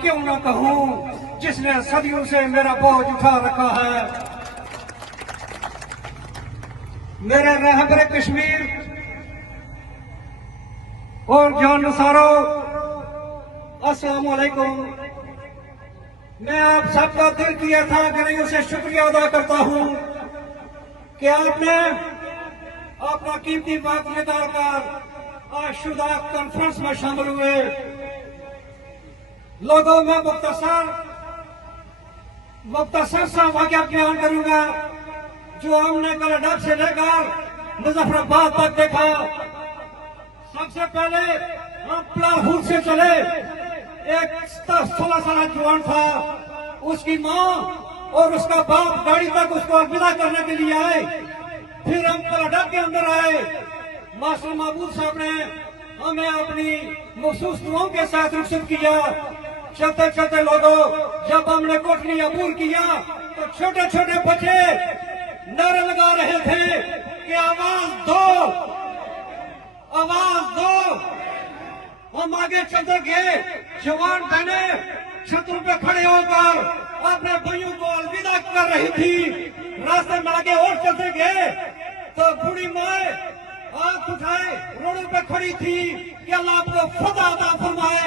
क्यों ना कहूं, जिसने सदियों से मेरा बोझ उठा रखा है। मेरे रहबर कश्मीर और जान नसारो, अस्सलाम वालेकुम। मैं आप सबका दिल की यथाग्रहियों से शुक्रिया अदा करता हूं कि आपने अपना कीमती वक्त निकालकर आज शुदा कॉन्फ्रेंस में शामिल हुए। लोगों में मुख्तसर सा वाक़या बयान करूंगा जो हमने कनाडा से लेकर मुजफ्फराबाद तक देखा। सबसे पहले हम पलाहूर से चले। एक 16 साल जवान था, उसकी माँ और उसका बाप गाड़ी तक उसको अलविदा करने के लिए आए। फिर हम कनाडा के अंदर आए। मास्टर महबूब साहब ने हमें अपनी मखसूस दुआओं के साथ रुखसत किया। चलते चलते लोगों, जब हमने कोटली अबूर किया तो छोटे छोटे बच्चे नारे लगा रहे थे कि आवाज दो, आवाज दो। हम आगे चलते गए। जवान बहने छतों पे खड़े होकर अपने भाइयों को अलविदा कर रही थी। रास्ते में आगे और चलते गए तो बूढ़ी माए हाथ उठाए रोडों पे खड़ी थी कि अल्लाह आपको फतह अता फरमाए।